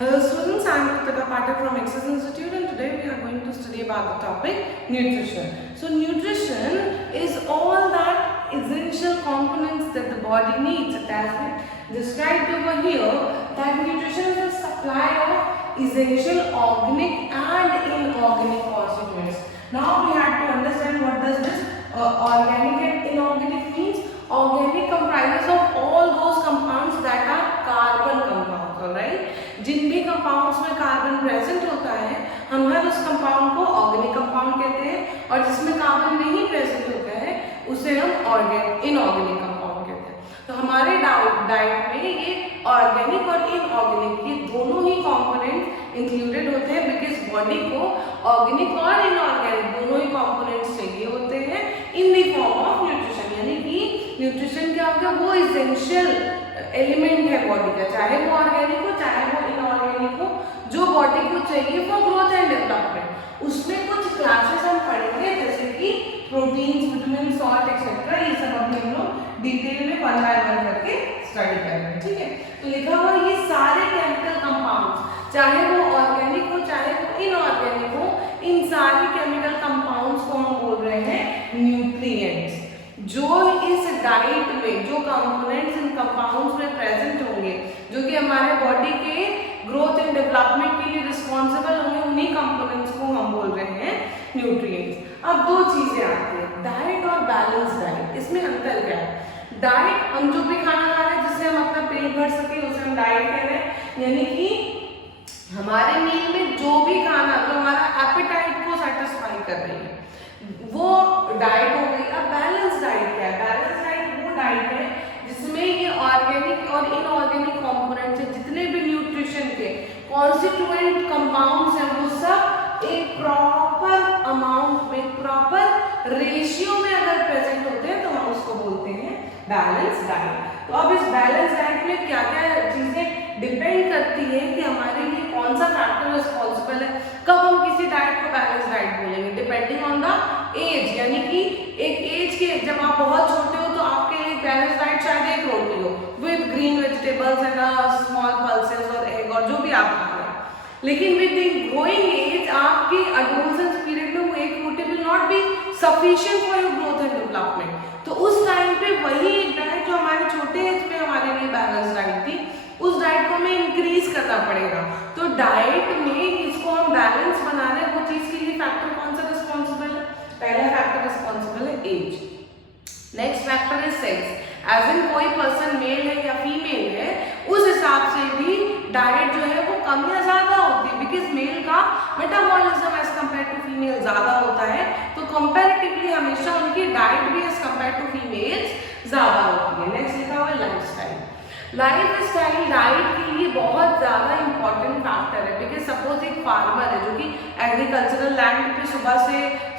Hello students, I am Ritika Pathak from Access Institute and today we are going to study about the topic nutrition. So nutrition is all that essential components that the body needs. It has been described over here that nutrition is the supply of essential organic and inorganic constituents. Now we have to understand what does this organic and inorganic means. Organic comprises of all those compounds that are carbon compounds, alright? जिन भी compounds में carbon present होता है हम हर उस compound को organic compound कहते हैं और जिसमें कार्बन नहीं प्रेजेंट होता है उसे हम इनऑर्गेनिक कंपाउंड कहते हैं। तो हमारे डाइट में ये ऑर्गेनिक और इनऑर्गेनिक ये दोनों ही कंपोनेंट इंक्लूडेड होते हैं बिकॉज बॉडी को ऑर्गेनिक और इनऑर्गेनिक दोनों ही कंपोनेंट्स चाहिए होते हैं in the form of nutrition. यानी कि न्यूट्रिशन क्या होगा, वो इसेंशियल एलिमेंट है बॉडी का, चाहे वो ऑर्गेनिक हो चाहे वो इनऑर्गेनिक हो, जो बॉडी को चाहिए फॉर ग्रोथ एंड डेवलपमेंट। उसमें कुछ क्लासेस हम पढ़ेंगे जैसे कि प्रोटीन्स, विटामिन, सॉल्ट एक्सेट्रा, ये सब अभी हम लोग डिटेल में 1 बाय 1 करके स्टडी करेंगे, ठीक है। तो लिखा हुआ ये सारे केमिकल कंपाउंड्स चाहे वो ऑर्गेनिक हो चाहे वो इनऑर्गेनिक हो, इन सारे केमिकल कंपाउंड्स को हम बोल रहे हैं न्यूट्रिएंट्स। जो इस डाइट में जो कंपोनेंट्स इन कंपाउंड्स में प्रेजेंट होंगे जो कि हमारे बॉडी के ग्रोथ एंड डेवलपमेंट के लिए रिस्पॉन्सिबल होंगे, उन्हीं कंपोनेंट्स को हम बोल रहे हैं न्यूट्रिएंट्स। अब दो चीजें आती हैं, डाइट और बैलेंस डाइट। इसमें अंतर क्या है? डाइट हम जो भी खाना खा रहे हैं जिससे हम अपना पेट भर सके उसे हम डाइट कह रहे हैं, यानी कि हमारे मील में जो भी खाना जो हमारा एपेटाइट को सेटिस्फाई कर रही है वो डाइट हो गई। अब बैलेंस डाइट क्या है? बैलेंस डाइट वो डाइट है जिसमें ये ऑर्गेनिक और इनऑर्गेनिक कंपोनेंट्स हैं, जितने भी न्यूट्रिशन के कॉन्स्टिट्यूएंट कंपाउंड्स हैं वो सब एक प्रॉपर अमाउंट में, प्रॉपर रेशियो में अगर प्रेजेंट होते हैं तो हम उसको बोलते हैं बैलेंस डाइट। तो अब इस बैलेंस डाइट में क्या क्या चीजें डिपेंड करती है कि हमारे लिए कौन सा फैक्टर रिस्पॉन्सिबल है, कब हम किसी डाइट को बैलेंस डाइट बोलेंगे, डिपेंडिंग ऑन द एज। यानी कि एक एज के जब आप बहुत छोटे हो तो आपके लिए बैलेंस डाइट शायद एक रोटी हो with green vegetables and small pulses और एग और जो भी आप खा रहे हैं, लेकिन विद द ग्रोइंग एज आपकी एडोलसेंस पीरियड में वो एक रोटी will not be sufficient for your growth and development. तो उस टाइम पे वही एक डाइट जो हमारे छोटे एज में हमारे लिए बैलेंस डाइट थी उस डाइट को हमें इंक्रीज करना पड़ेगा। तो डाइट में इसको हम बैलेंस बना रहे हैं, वो चीज के लिए फैक्टर कौन सा रिस्पॉन्सिबल है? पहला फैक्टर रिस्पॉन्सिबल है एज। नेक्स्ट फैक्टर है सेक्स, एज इन कोई पर्सन मेल है या फीमेल है उस हिसाब से भी डाइट जो है वो कम या ज्यादा होती है, बिकॉज मेल का metabolism as compare to female ज्यादा होता है, तो कंपैरेटिवली हमेशा उनकी डाइट भी एज कम्पेयर टू फीमेल्स ज्यादा होती है। नेक्स्ट लिखा हुआ है लाइफस्टाइल। लाइफस्टाइल डाइट के लिए बहुत ज़्यादा इंपॉर्टेंट फैक्टर है, बिकॉज सपोज एक फार्मर है जो कि एग्रीकल्चरल लैंड पे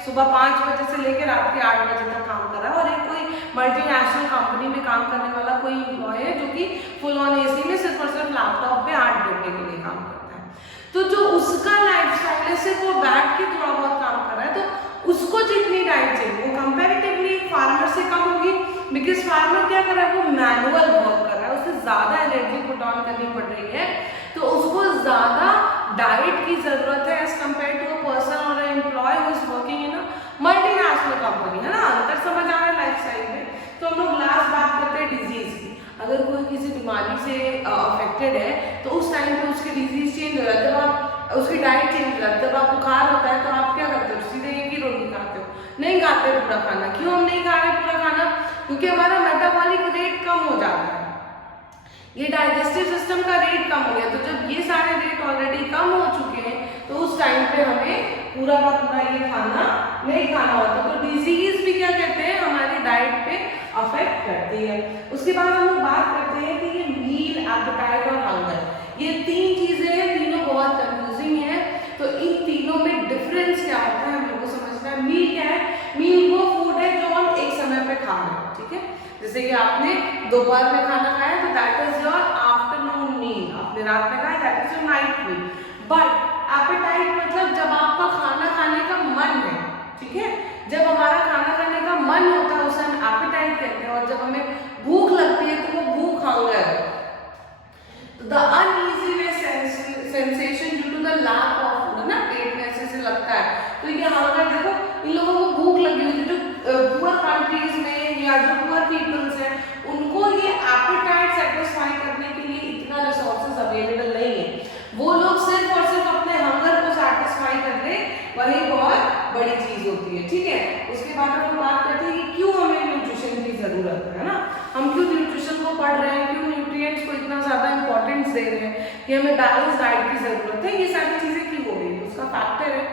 सुबह 5 बजे से लेकर रात के 8 बजे तक काम कर रहा है, और एक कोई मल्टीनेशनल कंपनी में काम करने वाला कोई एम्प्लॉय है जो कि फुल ऑन एसी में सिर्फ और सिर्फ लैपटॉप पे 8 घंटे के लिए काम करता है। तो जो उसका लाइफस्टाइल है सिर्फ वो बैठ के थोड़ा बहुत काम कर रहा है, तो उसको जितनी डाइट चाहिए वो कंपेरेटिवली फार्मर से कम होगी, बिकॉज फार्मर क्या कर रहा है, वो मैनुअल वर्क कर रहा है, उसे ज्यादा एनर्जी पुट ऑन करनी पड़ रही है, तो उसको ज्यादा डाइट की जरूरत है as compare to a person और employ who is working in a multinational company, है ना। अंतर समझ आ रहा है लाइफस्टाइल में। तो हम लोग लास्ट बात करते हैं डिजीज की। अगर कोई किसी बीमारी से अफेक्टेड है तो उस टाइम पे उसकी डिजीज चेंज हो जाती है, जब आप उसकी डाइट चेंज हो जाती है, जब आप बुखार होता है तो आप क्या करते हो, सीधे एक ही रोटी खाते हो, नहीं खाते पूरा खाना। क्यों हम नहीं खा रहे पूरा खाना? क्योंकि हमारा मेटाबॉलिक रेट कम हो जाता है, ये डाइजेस्टिव सिस्टम का रेट कम हो गया। तो जब ये सारे रेट ऑलरेडी कम हो चुके हैं तो उस टाइम पे हमें पूरा का पूरा ये खाना नहीं खाना होता। तो डिजीज भी क्या कहते हैं, हमारी डाइट पे अफेक्ट करती है। उसके बाद हम लोग बात करते हैं कि ये मील, एपेटाइट और हंगर, ये 3 चीजें हैं, तीनों बहुत कंफ्यूजिंग है। तो इन तीनों में डिफरेंस क्या होता है हम लोग को समझना है। मील क्या है? मील वो फूड है जो हम एक समय पे खा रहे हैं, ठीक है। जैसे कि आपने दोपहर में खाना खाया तो that is your afternoon meal, आपने रात में खाया that is your night meal. But appetite मतलब जब आपका खाना खाने का मन है, ठीक है, जब हमारा खाना खाने का मन होता है उसे हम एपेटाइट कहते हैं, और जब हमें भूख लगती है तो वो भूख हंगर। तो द अनईजीनेस पुअर कंट्रीज में या जो पुअर पीपल्स हैं उनको ये एपेटाइट सेटिस्फाई करने के लिए इतना रिसोर्सेज अवेलेबल नहीं है। वो लोग सिर्फ और सिर्फ अपने हंगर को सेटिस्फाई कर ले, वही बहुत बड़ी चीज होती है। ठीक है, उसके बाद हम बात करते हैं कि क्यों हमें न्यूट्रिशन की जरूरत है ना, हम क्यों न्यूट्रिशन को पढ़ रहे हैं, क्यों न्यूट्रिएंट्स को इतना ज्यादा इंपॉर्टेंस दे रहे हैं कि हमें बैलेंस डाइट की जरूरत है। ये सारी चीजें क्यों हो रही है, उसका फैक्टर है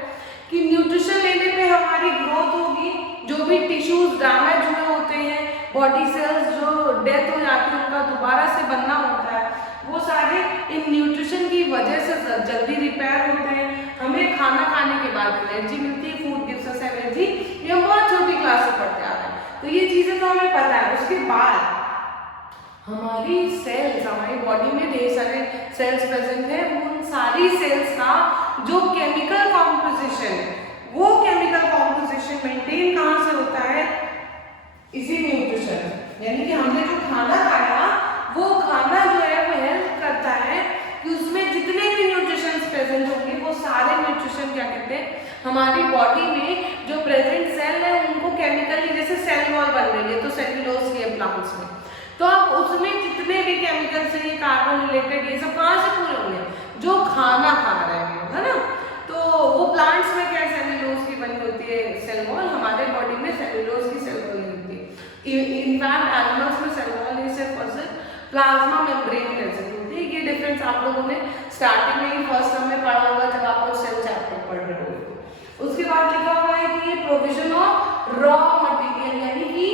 कि न्यूट्रिशन लेने पे हमारी ग्रोथ होगी, जो भी टिश्यूज डैमेज हुए होते हैं, बॉडी सेल्स जो डेथ हो जाती है उनका दोबारा से बनना होता है, वो सारे इन न्यूट्रिशन की वजह से जल्दी रिपेयर होते हैं। हमें खाना खाने के बाद एनर्जी मिलती है, फूड गिव्स अस एनर्जी, ये हम बहुत छोटी क्लास से पढ़ते आ रहे हैं, तो ये चीजें तो हमें पता है। उसके बाद हमारी सेल्स, हमारी बॉडी में ढेर सारे सेल्स प्रेजेंट है, उन सारी सेल्स का जो केमिकल कॉम्पोजिशन है, वो केमिकल कॉम्पोजिशन मेंटेन कहाँ से होता है, इसी न्यूट्रिशन, यानी कि हमने जो खाना खाया वो खाना जो है वो हेल्प करता है कि उसमें जितने भी न्यूट्रिशन प्रेजेंट होंगे वो सारे न्यूट्रिशन क्या कहते हैं, हमारी बॉडी में जो प्रेजेंट सेल है उनको केमिकली, जैसे सेल वॉल बन रही है तो सेल्यूलोज की प्लांट्स में, तो आप उसमें जितने भी केमिकल्स हैं, ये कार्बन रिलेटेड, ये सब कहाँ से पूरे होंगे, जो खाना खा रहे हैं, है ना। तो वो प्लांट्स में क्या सेल्यूलोज की बनी होती है सेल वॉल, हमारे बॉडी में सेल्यूलोज की सेल वॉल नहीं होती है। इनफैक्ट एनिमल्स में सेल वॉल नहीं, सिर्फ और सिर्फ प्लाज्मा मेम्ब्रेन प्रेजेंट होती है। ये डिफरेंस आप लोगों ने स्टार्टिंग में ही फर्स्ट टर्म में पढ़ा होगा जब आप लोग सेल चैप्टर पढ़ रहे हो। उसके बाद लिखा हुआ है कि ये प्रोविजन ऑफ रॉ मटेरियल, यानी कि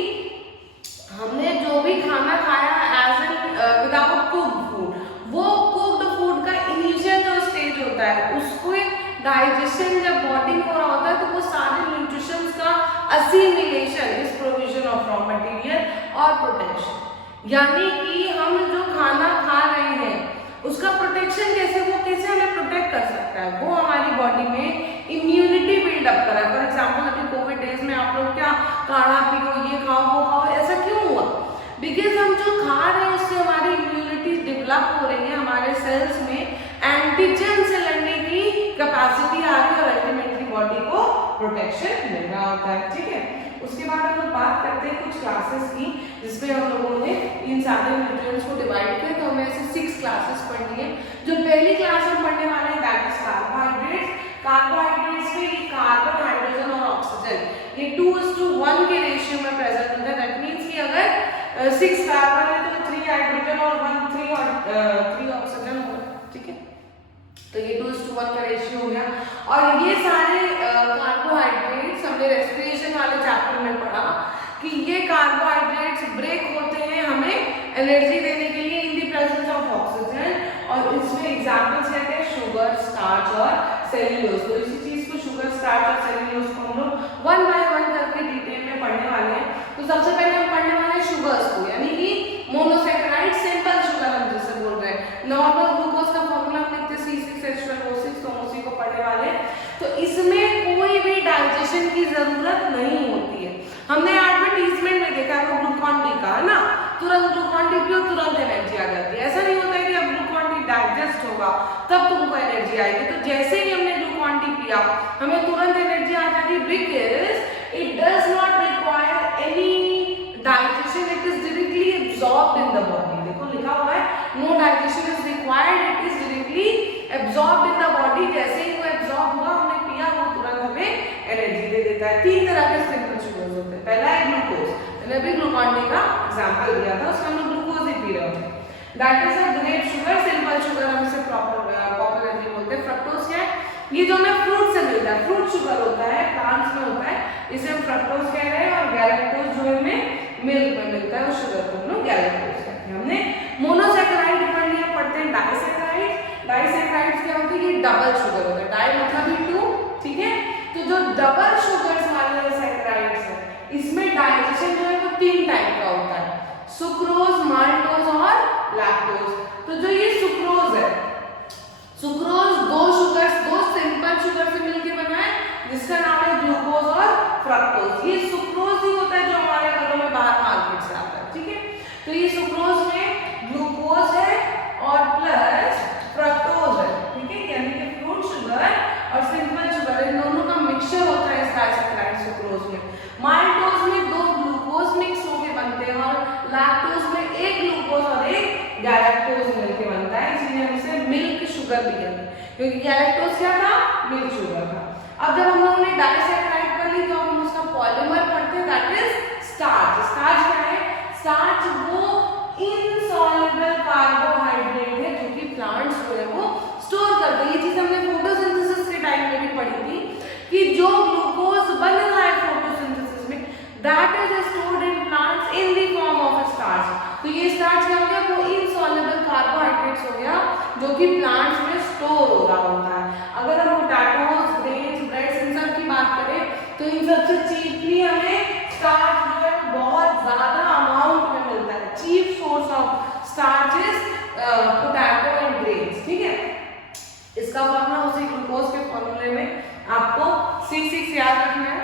हमने जो भी खाना खाया as an without cooked food, वो कुक्ड फूड का इनिशियल जो स्टेज होता है उसको डाइजेशन जब बॉडी में हो रहा होता है तो वो सारे न्यूट्रिशंस का असिमिलेशन इस प्रोविजन ऑफ रॉ मटेरियल और प्रोटेक्शन, यानी कि हम जो खाना खा रहे हैं उसका प्रोटेक्शन कैसे, वो कैसे हमें प्रोटेक्ट कर सकता है, वो हमारी बॉडी में इम्यूनिटी बिल्डअप करा। फॉर एग्जाम्पल अभी कोविड डेज में आप लोग क्या काढ़ा पियो, ये खाओ, वो खाओ, ऐसा क्यों हुआ, बिकॉज हम जो खा रहे हैं उससे हमारी इम्यूनिटी डेवलप हो रही है, हमारे सेल्स में एंटीजन से लड़ने की कैपेसिटी आ रही है और अल्टीमेटली बॉडी को प्रोटेक्शन मिल रहा होता है। ठीक है, उसके बाद हम लोग बात करते हैं कुछ क्लासेस की जिसमें हम लोगों ने इन सारे न्यूट्रिएंट्स को डिवाइड किया, तो हमें ऐसे 6 क्लासेस पढ़नी है। जो पहली क्लास हम पढ़ने वाले हैं दैट इज कार्बोहाइड्रेट्स। कार्बोहाइड्रेट्स में ये कार्बन, हाइड्रोजन और ऑक्सीजन ये 2:1 के रेशियो में प्रेजेंट होता है। दैट मीन्स कि अगर 6 कार्बन है तो 3 हाइड्रोजन और 3 ऑक्सीजन होगा। ठीक है, तो ये 2:1 का रेशियो हो गया। और ये सारे कार्बोहाइड्रेट्स हमने रेस्पिरेशन वाले चैप्टर में पढ़ा कि ये कार्बोहाइड्रेट्स ब्रेक होते हैं हमें एनर्जी देने के लिए in the presence of oxygen, और इसमें एग्जांपल्स क्या हैं, शुगर, स्टार्च और सेल्यूलोज। तो इसी चीज को शुगर, स्टार्च और सेल्यूलोज को हम लोग 1 बाय 1 करके डिटेल में पढ़ने वाले हैं। तो सबसे पहले हम पढ़ने वाले हैं शुगर्स को, यानी कि मोनोसैकेराइड, सिंपल शुगर हम जिसे बोल रहे हैं। नॉर्मल ग्लूकोज का फॉर्मूला हम लिखते हैं C6H12O6, तो उसी को पढ़ने वाले हैं। तो इसमें कोई भी डाइजेशन की जरूरत नहीं होती है। हमने एडवर्टीजमेंट में देखा है ग्लूकॉन डी का, है ना, तुरंत ग्लूकॉन डी पियो तुरंत एनर्जी आ जाती है। ऐसा नहीं होता है कि अब ग्लूकॉन डी डाइजेस्ट होगा तब तुमको एनर्जी आएगी। तो जैसे ही हमने ग्लूकॉन डी पिया हमें तुरंत एनर्जी आ जाती है, because it does not require any digestion, it is directly absorbed in the body. देखो लिखा हुआ है no digestion is required, it is directly absorbed in the body. जैसे ही वो एब्जॉर्ब हुआ, हमने पिया, वो तुरंत हमें एनर्जी दे देता है। 3 तरह के सिंपल शुगर्स होते हैं। पहला है ग्लूकोज, मैंने अभी ग्लूकॉन डी का एग्जांपल दिया था, उसमें हम लोग ग्लूकोज ही पी रहे होते हैं। That is a grape sugar, simple sugar हम इसे पॉपुलरली बोलते हैं। फ्रक्टोज क्या है, ये जो हमें फ्रूट से मिलता है, फ्रूट शुगर होता है, प्लांट्स में होता है, इसे हम फ्रक्टोज कह रहे हैं। और गैलेक्टोज जो हमें मिल्क में मिलता है, उस शुगर को हम लोग गैलेक्टोज कहते हैं। हमने मोनोसैकेराइड पढ़ते हैं, डाइसैकेराइड। डाइसैकेराइड्स क्या होते हैं, ये डबल शुगर होता है, डाई मतलब ही 2, ठीक है। तो जो डबल शुगर्स वाले सैकेराइड्स हैं इसमें डाइजेशन जो है वो 3 टाइप का होता है, सुक्रोज, माल्टोज और लैक्टोज। तो जो ये सुक्रोज है, सुक्रोज 2 शुगर्स, 2 सिंपल शुगर से मिलकर बना है जिसका नाम है ग्लूकोज और फ्रक्टोज। ये सुक्रोज ही होता है जो हमारे घरों में बाहर मार्केट से आता है, ठीक है। तो ये सुक्रोज में ग्लूकोज है और प्लस फ्रक्टोज है, ठीक है, यानी कि फ्रूट शुगर और सिंपल शुगर इन दोनों का मिक्सचर होता है इस डाइसैकेराइड सुक्रोज में। माल्टोज में गैलेक्टोज मिलके बनता है, इसलिए हम इसे मिल्क शुगर भी कहते हैं, क्योंकि गैलेक्टोज क्या था, मिल्क शुगर था। अब जब हम लोगों ने डाइसैकेराइड कर ली तो हम उसका पॉलीमर पढ़ते हैं, दैट इज स्टार्च। स्टार्च क्या है, स्टार्च वो इनसॉल्युबल कार्बोहाइड्रेट है जो कि प्लांट्स जो है वो स्टोर करते हैं। ये चीज हमने फोटोसिंथेसिस के टाइम में भी पढ़ी थी कि जो ग्लूकोज बन रहा है फोटोसिंथेसिस में, that is stored in plants in the form of starch. तो ये स्टार्च क्या हो गया, वो इनसॉल्युबल कार्बोहाइड्रेट्स हो गया जो कि प्लांट्स में स्टोर हो रहा होता है। अगर हम पोटैटोज, ग्रेन्स, ब्रेड्स इन सब की बात करें तो इन सबसे चीपली हमें स्टार्च जो है बहुत ज्यादा अमाउंट में मिलता है। Cheap source of starch is potato and grains, ठीक है। इसका फॉर्मूला उसी ग्लूकोज के फॉर्मूले में आपको C6 याद रखना है,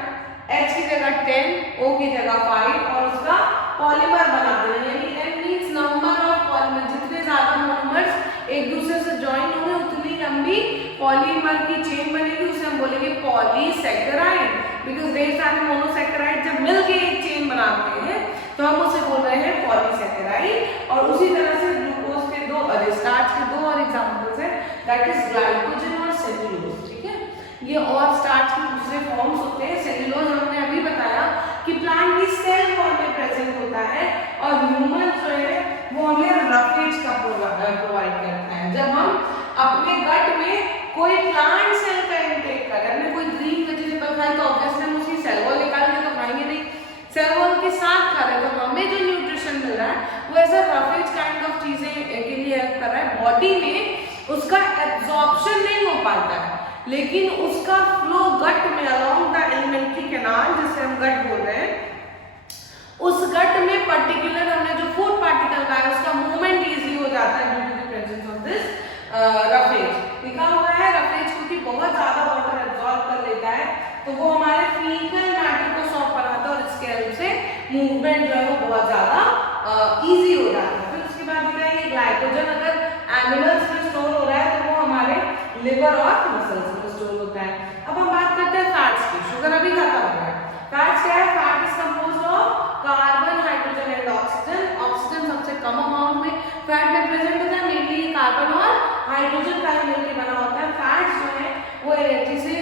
H की जगह 10, O की जगह 5 और उसका पॉलीमर बना देना, यानी N means number of polymer. जितने ज्यादा मोनोमर्स एक दूसरे से ज्वाइन होंगे उतनी लंबी पॉलीमर की चेन बनेगी, उसे हम बोलेंगे पॉलीसैकेराइड, बिकॉज देयर सारे मोनोसैकेराइड जब मिलके एक चेन बनाते हैं तो हम उसे बोल रहे हैं पॉलीसैकेराइड। और उसी तरह से ग्लूकोज के दो स्टार्च के दो और एग्जांपल्स हैं, दैट इज ग्लाइकोजन और सेल्यूलोज, ठीक है। ये और स्टार्च के दूसरे फॉर्म्स होते हैं। सेल्यूलोज हमने अभी बताया कि प्लांट की सेल फॉर्म में प्रेजेंट होता है, और ह्यूमन जो है वो हमें रफेज का प्रोवाइड करता है। जब हम अपने गट में कोई प्लांट सेल का इंटेक करें, हमने कोई ग्रीन वेजिटेबल खाई तो ऑब्वियसली हम उसकी सेल वॉल निकाल के तो खाएंगे नहीं, सेल वॉल के साथ खा रहे हैं, तो हमें जो न्यूट्रिशन मिल रहा है वो ऐसा रफेज काइंड ऑफ चीजें के लिए हेल्प कर रहा है। बॉडी में उसका एब्जॉर्प्शन नहीं हो पाता है, लेकिन उसका फ्लो गट में अलोंग द एलिमेंट्री कैनाल, जिसे हम गट बोल रहे हैं, उस गट में पर्टिकुलर हमने जो फूड पार्टिकल का है उसका मूवमेंट इजी हो जाता है due to the presence of this roughage. लिखा हुआ है रफेज क्योंकि बहुत ज्यादा वाटर एब्जॉर्ब कर लेता है, तो वो हमारे फीकल मैटर को सॉर्ट बनाता है और इसके हेल्प से मूवमेंट जो है वो बहुत ज्यादा इजी हो जाता है। फिर उसके बाद लिखा है ये ग्लाइकोजन अगर एनिमल्स में स्टोर हो रहा है तो वो हमारे लिवर और मसल्स में स्टोर होता है। अब हम बात करते हैं फैट्स की। शुगर अभी खत्म हो गया। फैट्स क्या है, fat is composed of carbon, hydrogen and oxygen. Oxygen सबसे कम अमाउंट में फैट में प्रेजेंट होता है, मेनली कार्बन और हाइड्रोजन का ही मिलकर बना होता है। फैट्स जो है वो एनर्जी से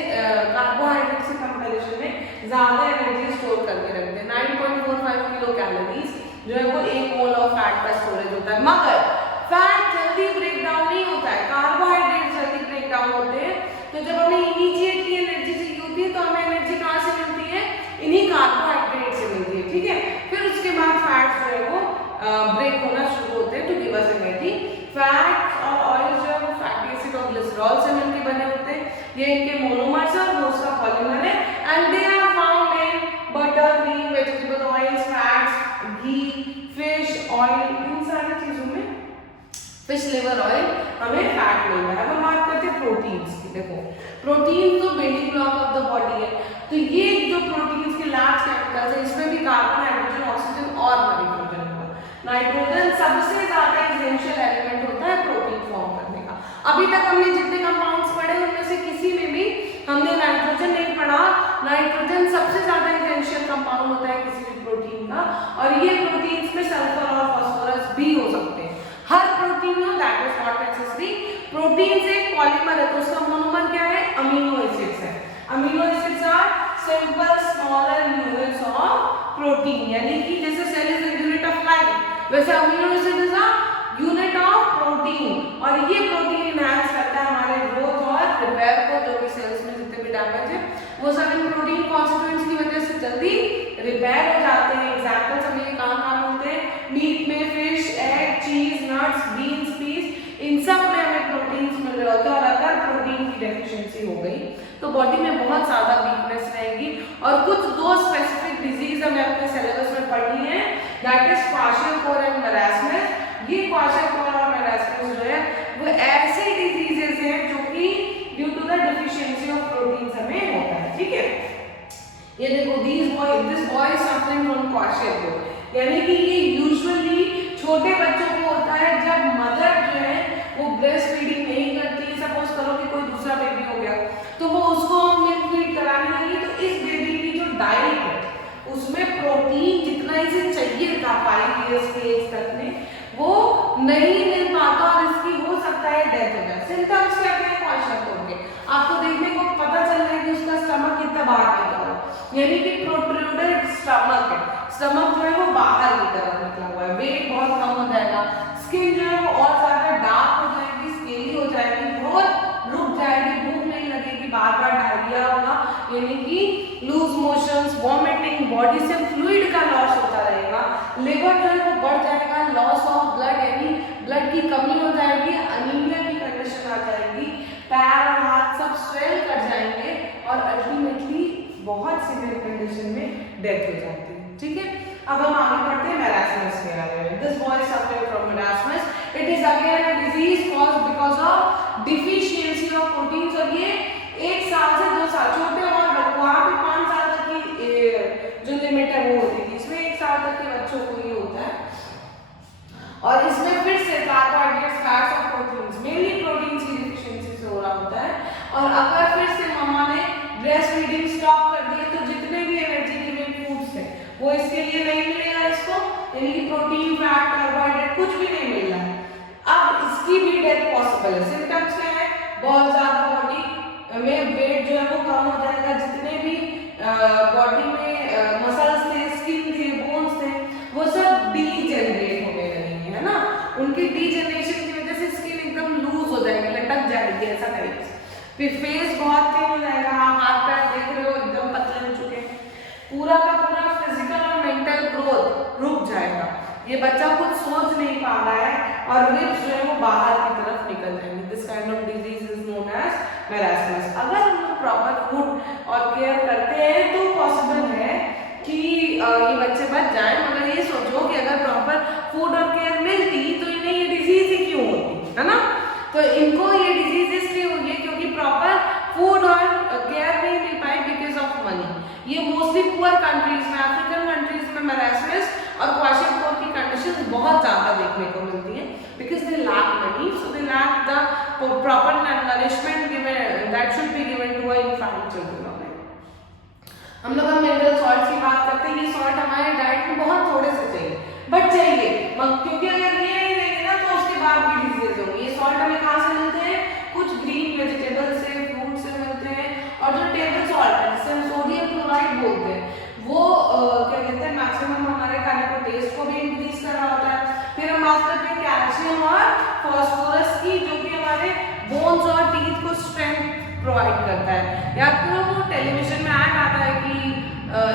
कार्बोहाइड्रेट से कंपैरिजन में ज्यादा एनर्जी स्टोर करके रखते हैं। 9.45 किलो कैलोरीज जो है वो 1 मोल ऑफ फैट का स्टोरेज होता है। मगर फैट जल्दी ब्रेक डाउन नहीं होता है, कार्बोहाइड्रेट जल्दी ब्रेक डाउन होते हैं। तो जब हमें इमीडिएटली एनर्जी चाहिए होती है तो हमें एनर्जी कहाँ से मिलती है, इन्हीं कार्बोहाइड्रेट से मिलती है, ठीक है। फिर उसके बाद फैट्स जो है वो ब्रेक होना शुरू होते हैं to give us energy. Fats और ऑयल जो है वो फैटी एसिड और ग्लिसरॉल से मिलकर बने होते हैं। ये इनके मोनोमर्स है और उसका पॉलीमर है, and they are found in butter, green vegetable oils, fats, ghee, fish oil, इन सारी चीजों में फिश लिवर ऑयल हमें फैट मिल रहा है। अब हम बात करते हैं प्रोटीन्स की। देखो प्रोटीन तो building block of the body है, तो ये जो प्रोटीन्स के लार्ज केमिकल्स है इसमें भी कार्बन, हाइड्रोजन, ऑक्सीजन और नाइट्रोजन होगा। नाइट्रोजन सबसे ज्यादा एसेंशियल एलिमेंट होता है प्रोटीन फॉर्म करने का। अभी तक हमने जितने कंपाउंड्स पढ़े उनमें से किसी में भी हमने नाइट्रोजन नहीं पढ़ा। नाइट्रोजन सबसे ज्यादा एसेंशियल कंपाउंड होता है किसी भी प्रोटीन का, और ये प्रोटीन्स में सल्फर और फास्फोरस भी हो सकते हैं। हर प्रोटीन हो that is not necessary. Protein से एक पॉलीमर है तो उसका मोनोमर क्या है, अमीनो एसिड्स है। Amino acids are simple smaller units of protein, यानी कि जैसे cell is a unit of life वैसे amino acid is a unit of protein, और ये प्रोटीन इनहैंस करता है हमारे ग्रोथ और रिपेयर को, जो कि सेल्स में जितने भी डैमेज है वो सब इन प्रोटीन कॉन्स्टिट्यूएंट्स की वजह से जल्दी रिपेयर हो जाते हैं। एग्जांपल्स हमें कहाँ मिलते हैं, मीट में फिश, एग, चीज, नट्स, बीन्स, पीस, इन सब में हमें प्रोटीन्स मिल रहे होते हैं। और अगर प्रोटीन की डेफिशिएंसी हो गई तो बॉडी में बहुत ज्यादा वीकनेस रहेगी, और कुछ दो स्पेसिफिक डिजीज हमें अपने सिलेबस में पढ़नी है, दैट इज क्वाशियोकोर एंड मरास्मस। ये क्वाशियोकोर और मरास्मस जो है वो ऐसे डिजीजेस हैं जो कि due to the deficiency of proteins हमें होता है, ठीक है। ये देखो this boy suffering from kwashiorkor, यानी कि ये यूजुअली छोटे बच्चों को होता है जब मदर जो है वो ब्रेस्ट फीडिंग नहीं करती। सपोज करो कि कोई दूसरा बेबी हो गया तो वो उसको मिल्क फीड कराने लगी, तो इस बेबी की जो डाइट है उसमें प्रोटीन जितना इसे चाहिए था 5 इयर्स के एज तक में वो नहीं सिम्टम्स क्या क्या है क्वेश्चन के आपको देखने को पता चल रहा है कि उसका स्टमक कितना बाहर निकला हुआ है, यानी कि प्रोट्रूडेड स्टमक है, स्टमक जो है वो बाहर की तरफ निकला हुआ है, वेट बहुत कम हो जाएगा, स्किन जो है वो और ज्यादा डार्क हो जाएगी, स्केली हो जाएगी, ग्रोथ रुक जाएगी, भूख नहीं लगेगी, बार बार डायरिया होगा, यानी कि लूज मोशंस, वॉमिटिंग, बॉडी से फ्लूइड का लॉस होता रहेगा, लिवर जो है वो बढ़ जाएगा, लॉस ऑफ ब्लड यानी ब्लड की कमी हो जाएगी, अनीमिया की कंडीशन आ जाएगी, पैर और हाथ सब स्वेल कर जाएंगे और अल्टीमेटली बहुत सीवियर कंडीशन में डेथ हो जाती है। ठीक है, अब हम आगे बढ़ते हैं मैरास्मस के बारे में। This boy suffering from marasmus, it is again a disease caused because of deficiency of proteins, और ये 1 साल से 2 साल, छोटे और वहाँ पे 5 साल तक की जो लिमिट है वो होती थी, इसमें 1 साल तक के बच्चों को ये होता है, और इसमें फिर से कार्बोहाइड्रेट्स, फैट्स और प्रोटीन्स, मेनली प्रोटीन्स की डिफिशियंसी से हो रहा होता है, और अगर फिर से मम्मा ने ब्रेस्ट फीडिंग स्टॉप कर दी तो जितने भी एनर्जी गिविंग फूड्स थे वो इसके लिए नहीं मिलेगा इसको, यानी कि प्रोटीन, फैट, कार्बोहाइड्रेट कुछ भी नहीं मिल रहा है, अब इसकी भी डेथ पॉसिबल है। सिम्टम्स क्या है, बहुत ज्यादा बॉडी में वेट जो है वो कम हो जाएगा, जितने भी बॉडी में मसल्स थे, स्किन थे, बोन्स थे, वो सब डीजेनरेट होने लगेंगे, है ना, उनकी डीजेनरेशन की वजह से स्किन एकदम लूज हो जाएगी, लटक जाएगी ऐसा टाइप से, फिर फेस बहुत थिन हो जाएगा, आप हाथ पैर देख रहे हो एकदम पतले हो चुके हैं, पूरा का पूरा फिजिकल और मेंटल ग्रोथ रुक जाएगा, ये बच्चा कुछ सोच नहीं पा रहा है और रिब्स जो है वो बाहर की तरफ निकल जाएंगे। This kind of disease is known as marasmus. अगर हम लोग प्रॉपर फूड और केयर करते हैं तो पॉसिबल है कि ये बच्चे बच जाएं, मगर ये सोचो कि अगर प्रॉपर फूड और केयर मिलती तो इन्हें ये डिजीज ही क्यों होती, है ना, तो इनको ये डिजीज इसलिए हुई है क्योंकि प्रॉपर फूड और केयर नहीं मिल पाई बिकॉज ऑफ मनी। ये मोस्टली पुअर कंट्रीज में, अफ्रीकन कंट्रीज में मैरास्मस और क्वाशियोकोर की कंडीशंस बहुत ज्यादा देखने को मिलती है because they lack money, so they lack the proper nourishment given that should be given to a infant children. हम लोग अब मिनरल सॉल्ट्स की बात करते हैं, ये सॉल्ट हमारे डाइट में बहुत थोड़े से चाहिए, बट चाहिए, क्योंकि अगर ये नहीं रहेंगे ना तो उसके बाद भी डिजीज होंगी। ये सॉल्ट हमें कहाँ से मिलते हैं, कुछ ग्रीन वेजिटेबल से, फ्रूट से मिलते हैं, और जो टेबल सॉल्ट है जिसे हम सोडियम क्लोराइड बोलते हैं वो क्या कहते हैं मैक्सिमम हमारे खाने को टेस्ट को भी इंक्रीज कर रहा होता है। फिर हम बात करते हैं कैल्शियम और फॉस्फोरस की, जो कि हमारे बोन्स और टीथ को स्ट्रेंथ प्रोवाइड करता है। या फिर वो टेलीविजन में ऐड आता है कि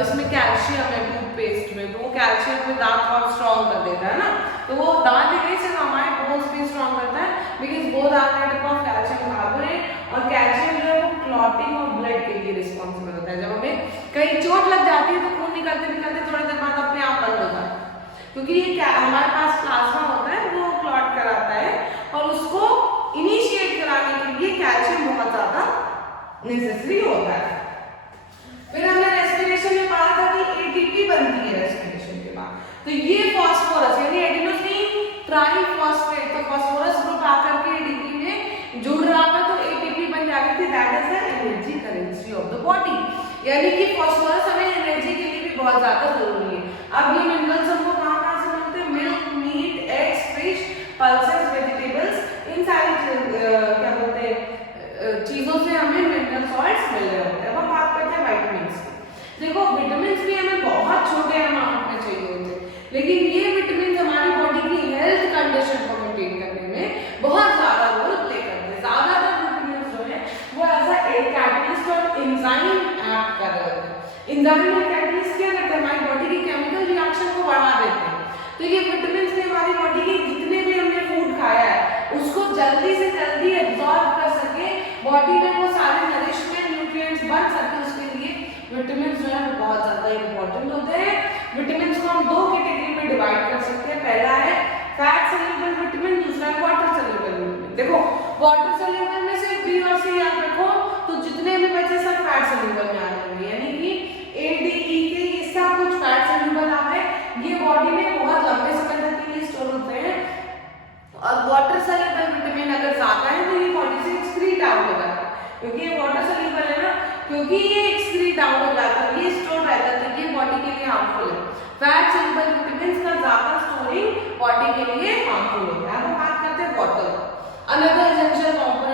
इसमें कैल्शियम है टूथपेस्ट में, तो वो कैल्शियम में दांत बहुत स्ट्रॉन्ग कर देता है ना, तो वो दांत ही से हमारे बोन्स भी स्ट्रॉन्ग करता है because both are made up of calcium carbonate, और कैल्शियम जो है वो क्लॉटिंग और ब्लड के लिए रिस्पॉन्सिबल होता है। जब हमें कहीं चोट लग जाती है तो खून निकलते निकलते थोड़ी देर बाद अपने आप बंद हो जाता है, क्योंकि ये हमारे पास प्लाज्मा होता है वो क्लॉट कराता है, और उसको इनिशिएट कराने के लिए कैल्शियम बहुत ज्यादा नेसेसरी होता है। फिर हमने रेस्पिरेशन में पढ़ा था कि एटीपी बनती है रेस्पिरेशन के बाद, तो ये फास्फोरस यानी एडिनोसिन ट्राइफॉस्फेट, तो फास्फोरस ग्रुप आकर के एटीपी में जुड़ रहा था तो एटीपी बन जाती थी, that is the energy currency of the body, यानी कि फास्फोरस हमें एनर्जी के लिए भी बहुत ज्यादा जरूरी है। अब ये मिनरल्स हमको कहाँ से मिलते हैं, milk, meat, eggs, fish, pulses, vegetables, इन सारी क्या बोलते हैं चीजों से हमें मिनरल सॉल्ट्स मिल रहे होते हैं। अब हम बात करते हैं विटामिन्स की। देखो विटामिन्स भी हमें बहुत छोटे अमाउंट में चाहिए होते हैं, लेकिन ये विटामिन्स हमारी बॉडी की हेल्थ कंडीशन को मेंटेन करने में बहुत ज्यादा रोल प्ले करते हैं। ज्यादातर विटामिन्स जो है वो एज अ कैटलिस्ट और एंजाइम एक्ट कर रहे होते हैं। एंजाइम और कैटलिस्ट क्या करते हैं, हमारी बॉडी की केमिकल रिएक्शन को बढ़ा देते हैं, तो ये विटामिन्स ने हमारी बॉडी के जितने भी हमने फूड खाया है उसको जल्दी से जल्दी एब्जॉर्ब कर सके, बॉडी में वो सारे नरिशमेंट न्यूट्रिएंट्स बन सके, उसके लिए विटामिन्स जो है बहुत ज्यादा इंपॉर्टेंट होते हैं। विटामिन्स को हम 2 कैटेगरी में डिवाइड कर सकते हैं, पहला है फैट सोल्यूबल विटामिन, दूसरा है वाटर सोल्यूबल विटामिन। देखो वाटर सोल्यूबल में से बी और सी याद रखो, तो जितने भी बचे सब फैट सोल्यूबल में आ जाएंगे, यानी कि ए, डी, ई के ये सब कुछ फैट सोल्यूबल आ गए, ये बॉडी में बहुत लंबे समय तक के लिए स्टोर होते हैं। और वाटर सोल्यूबल विटामिन अगर ज्यादा है तो ये बॉडी से एक्सक्रीट आउट हो जाता है, क्योंकि ये वाटर सोल्यूबल है ना, क्योंकि ये एक्सक्रीट आउट हो जाता है, ये स्टोर रहता है, तो ये बॉडी के लिए हार्मफुल है। फैट सोल्यूबल विटामिन्स का ज्यादा स्टोरिंग बॉडी के लिए हार्मफुल होता है। अब हम बात करते हैं water, another essential component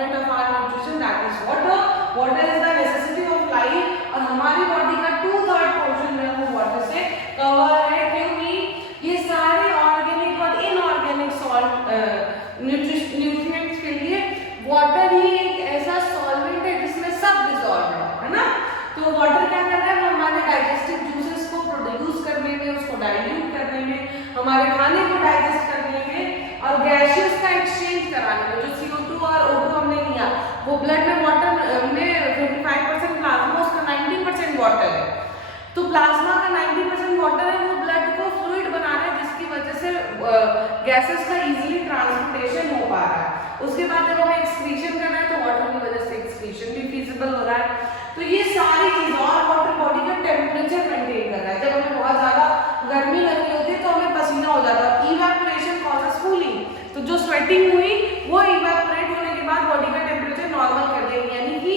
water ही एक ऐसा सॉल्वेंट है जिसमें सब डिसॉल्व है ना। तो वाटर क्या कर रहा है, वो हमारे डाइजेस्टिव जूसेस को प्रोड्यूस करने में, उसको डाइल्यूट करने में, हमारे खाने को डाइजेस्ट करने में और गैसेस का एक्सचेंज कराने में। जो CO2 और O2 हमने लिया वो ब्लड में वाटर में 55% प्लाज्मा, उसका 90% वाटर है। तो प्लाज्मा का 90% वाटर है, वो ब्लड को फ्लूइड बना रहा है, जिसकी वजह से गैसेस का इजीली ट्रांसपोर्टेशन हो पा रहा है। उसके बाद जब हमें एक्सक्रीशन करना है तो वाटर की वजह से एक्सक्रीशन भी फिजिबल हो रहा है। तो ये सारी चीजें, और वाटर बॉडी का टेम्परेचर मेंटेन कर रहा है। जब हमें बहुत ज्यादा गर्मी लग रही होती है तो हमें पसीना हो जाता है, इवैपोरेशन कॉजेस कूलिंग। तो जो स्वेटिंग हुई वो इवैपोरेट होने के बाद बॉडी का टेम्परेचर नॉर्मल कर देगी, यानी कि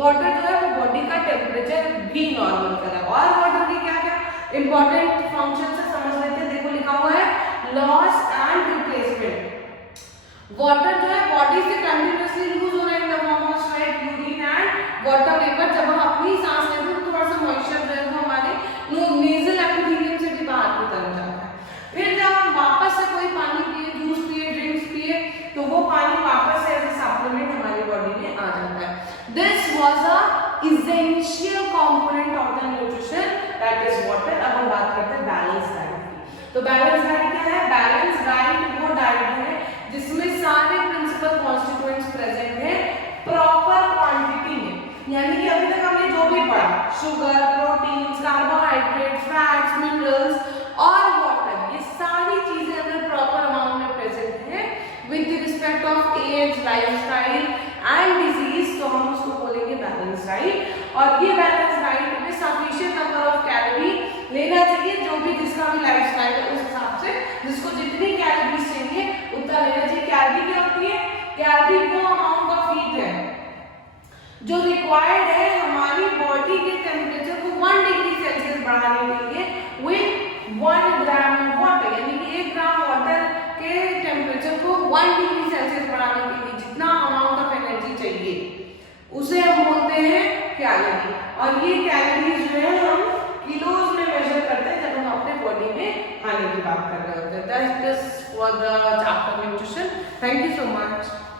वाटर जो है वो बॉडी का टेम्परेचर भी नॉर्मल कर रहा है। और वाटर के क्या क्या इंपॉर्टेंट फंक्शन से समझ लेते हैं। देखो लिखा हुआ है लॉस एंड रिप्लेसमेंट। वाटर जो है बॉडी से कंटिन्यूअसली लूज हो रहा है in the form of sweat, urine and water vapour. जब हम अपनी सांस लेते हैं तो थोड़ा सा मॉइस्चर जो है वो हमारे नेजल एपिथेलियम से भी बाहर की तरफ जाता है। फिर जब हम वापस से कोई पानी पिए, जूस पिए, ड्रिंक्स पिए, तो वो पानी वापस से एज ए सप्लीमेंट हमारी बॉडी में आ जाता है। This was a essential component of the nutrition, that is water। अब हम बात करते हैं बैलेंस डाइट की। तो बैलेंस डाइट क्या है? बैलेंस डाइट वो डाइट है जिसमें सारे प्रिंसिपल कॉन्स्टिट्यूएंट्स प्रेजेंट है प्रॉपर क्वांटिटी में। यानी कि अभी तक हमने जो भी पढ़ा, sugar, proteins, carbohydrates, fats, minerals और वाटर, ये सारी चीजें अगर प्रॉपर अमाउंट में प्रेजेंट है with respect of age, lifestyle and disease, तो हम उसको बोलेंगे बैलेंस डाइट। और ये बैलेंस डाइट में सफिशिएंट नंबर ऑफ कैलोरी लेना चाहिए, जो भी जिसका भी लाइफस्टाइल है उस हिसाब से, जिसको जितनी कैलोरीज चाहिए उतना लेना चाहिए। कैलोरी क्या होती है? कैलोरी वो अमाउंट ऑफ हीट है जो रिक्वायर्ड है हमारी बॉडी के टेम्परेचर को 1 डिग्री सेल्सियस बढ़ाने के लिए विद 1 ग्राम वाटर। यानी कि 1 ग्राम वाटर के टेम्परेचर को 1 डिग्री सेल्सियस बढ़ाने के लिए जितना अमाउंट ऑफ एनर्जी चाहिए उसे हम बोलते हैं कैलोरी। और ये कैलोरीज जो है हम किलोज में मेजर करते हैं जब हम अपने बॉडी में खाने की बात कर रहे होते हैं। That's this for the chapter nutrition. Thank you so much.